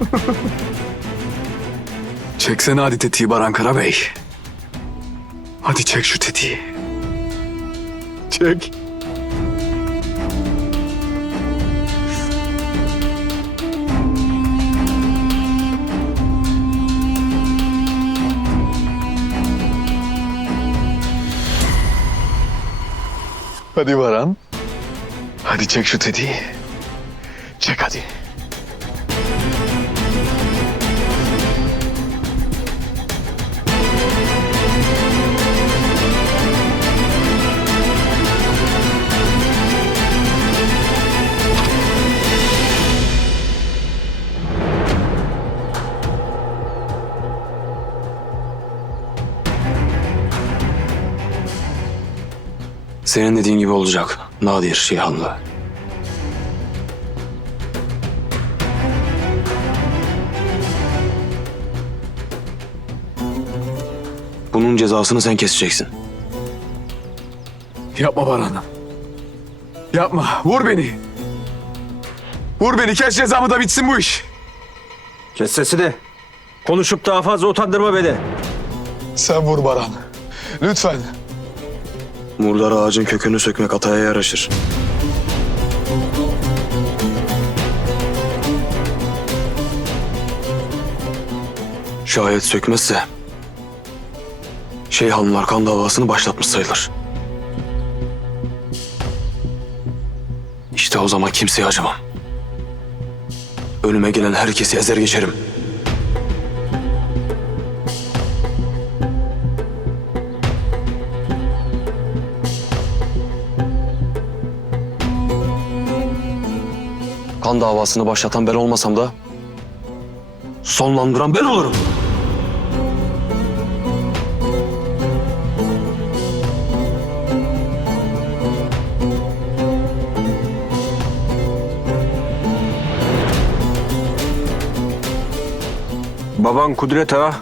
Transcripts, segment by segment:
Çeksene hadi tetiği Baran Karabey. Hadi çek şu tetiği. Çek. Hadi Baran. Hadi çek şu tetiği. Çek hadi. Senin dediğin gibi olacak. Nadir Şihanlı. Bunun cezasını sen keseceksin. Yapma Baran. Yapma. Vur beni. Vur beni. Kes cezamı da bitsin bu iş. Kes sesini. Konuşup daha fazla utandırma beni. Sen vur Baran. Lütfen. Murdar ağacın kökünü sökmek ataya yaraşır. Şayet sökmezse Şeyhanlılar kan davasını başlatmış sayılır. İşte o zaman kimseye acımam. Önüme gelen herkesi ezer geçerim. Kan davasını başlatan ben olmasam da sonlandıran ben olurum. Baban Kudret Ağa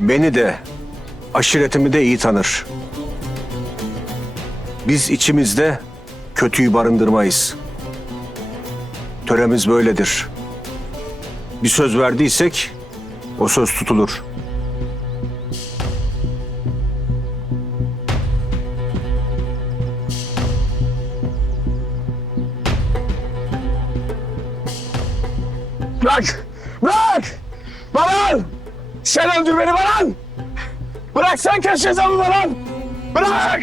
beni de aşiretimi de iyi tanır. Biz içimizde kötüyü barındırmayız. Töremiz böyledir. Bir söz verdiysek o söz tutulur. Bırak! Bırak! Baran! Sen öldür beni Baran! Bırak sen kes cezamı Baran! Bırak!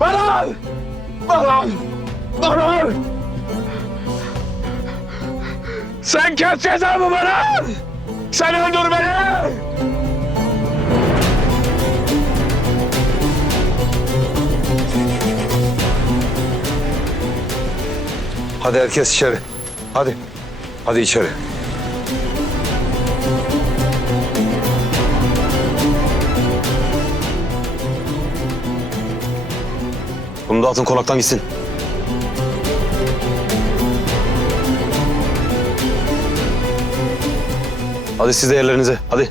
Baran! Baran! Baran! Sen kes cezamı Baran! Sen öldür beni! Hadi herkes içeri. Hadi. Hadi içeri. Bunu da atın konaktan gitsin. Hadi siz de yerlerinize. Hadi.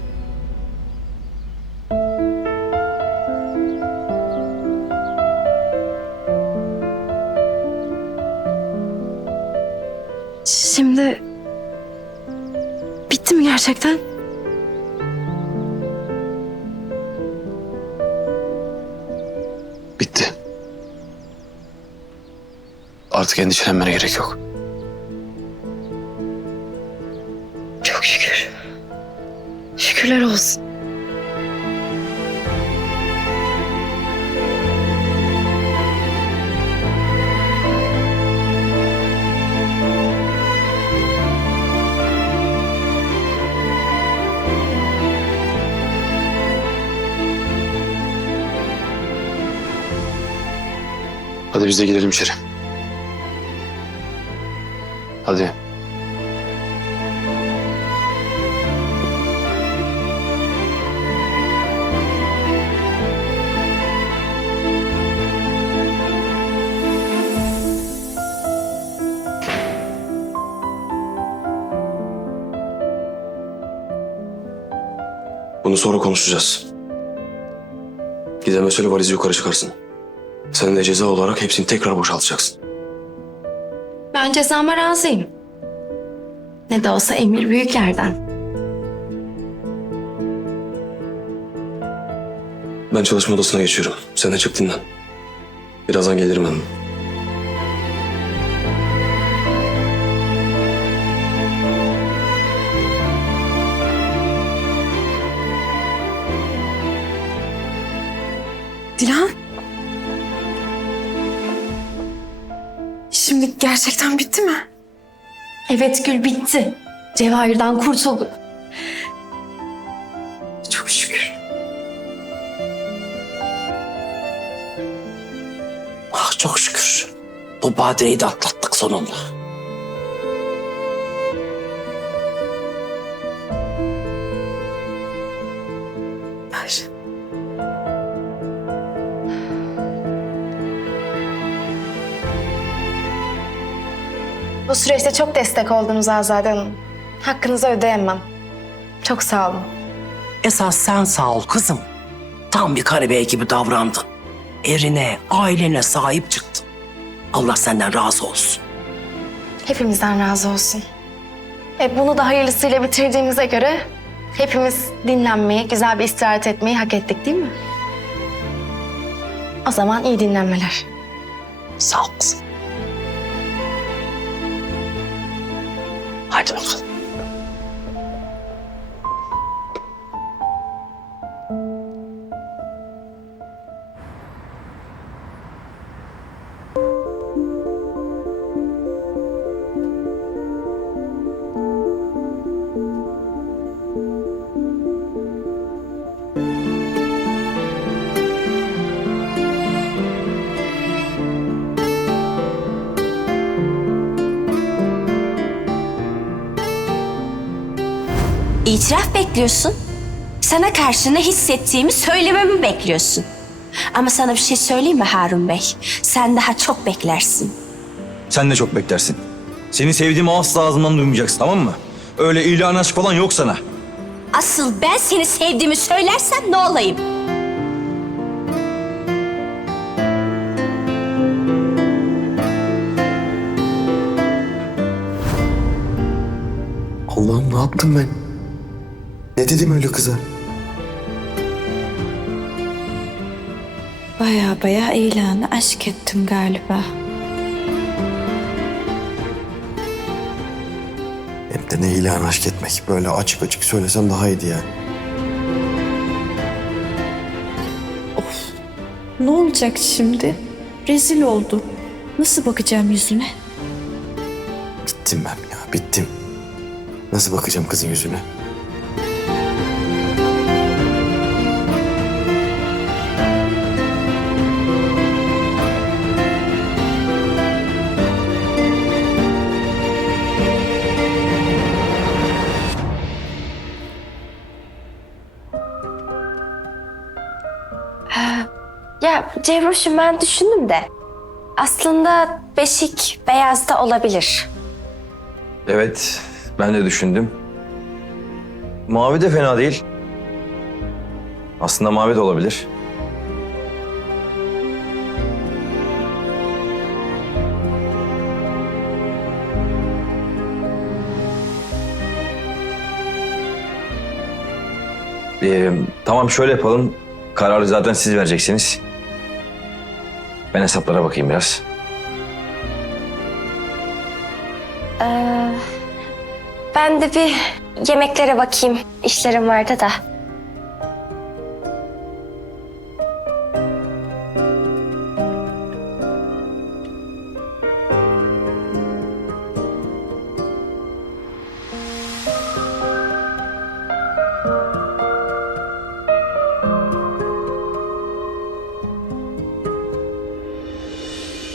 Şimdi bitti mi gerçekten? Bitti. Artık endişelenmene gerek yok. Şükürler olsun. Hadi biz de gidelim içeri. Hadi. Sonra konuşacağız. Gideme söyle valizi yukarı çıkarsın. Sen de ceza olarak hepsini tekrar boşaltacaksın. Ben cezama razıyım. Ne de olsa emir büyüklerden. Ben çalışma odasına geçiyorum. Sen de çık dinlen. Birazdan gelirim hemen. Gerçekten bitti mi? Evet Gül bitti. Cevahir'den kurtulduk. Çok şükür. Ah çok şükür. Bu badireyi de atlattık sonunda. Bu süreçte çok destek oldunuz Azade Hanım. Hakkınızı ödeyemem. Çok sağ olun. Esas sen sağ ol kızım. Tam bir karabey gibi davrandın. Erine, ailene sahip çıktın. Allah senden razı olsun. Hepimizden razı olsun. E, bunu da hayırlısıyla bitirdiğimize göre hepimiz dinlenmeyi, güzel bir istirahat etmeyi hak ettik değil mi? O zaman iyi dinlenmeler. Sağ ol kızım. Hadi bakalım. İtiraf bekliyorsun. Sana karşı ne hissettiğimi söylememi bekliyorsun. Ama sana bir şey söyleyeyim mi Harun Bey? Sen daha çok beklersin. Sen de çok beklersin. Seni sevdiğimi asla ağzımdan duymayacaksın tamam mı? Öyle ilan aşk falan yok sana. Asıl ben seni sevdiğimi söylersem ne olayım? Allah'ım ne yaptım ben? Ne dedim öyle kıza? Baya baya ilanı aşk ettim galiba. Hem de ne ilan aşk etmek. Böyle açık açık söylesem daha iyiydi yani. Ne olacak şimdi? Rezil oldu. Nasıl bakacağım yüzüne? Bittim ben ya, bittim. Nasıl bakacağım kızın yüzüne? Cevroş'um ben düşündüm de. Aslında beşik beyazda olabilir. Evet, ben de düşündüm. Mavi de fena değil. Aslında mavi de olabilir. Ee, tamam şöyle yapalım. Kararı zaten siz vereceksiniz. Ben hesaplara bakayım biraz. Ee, ben de bir yemeklere bakayım. İşlerim vardı da.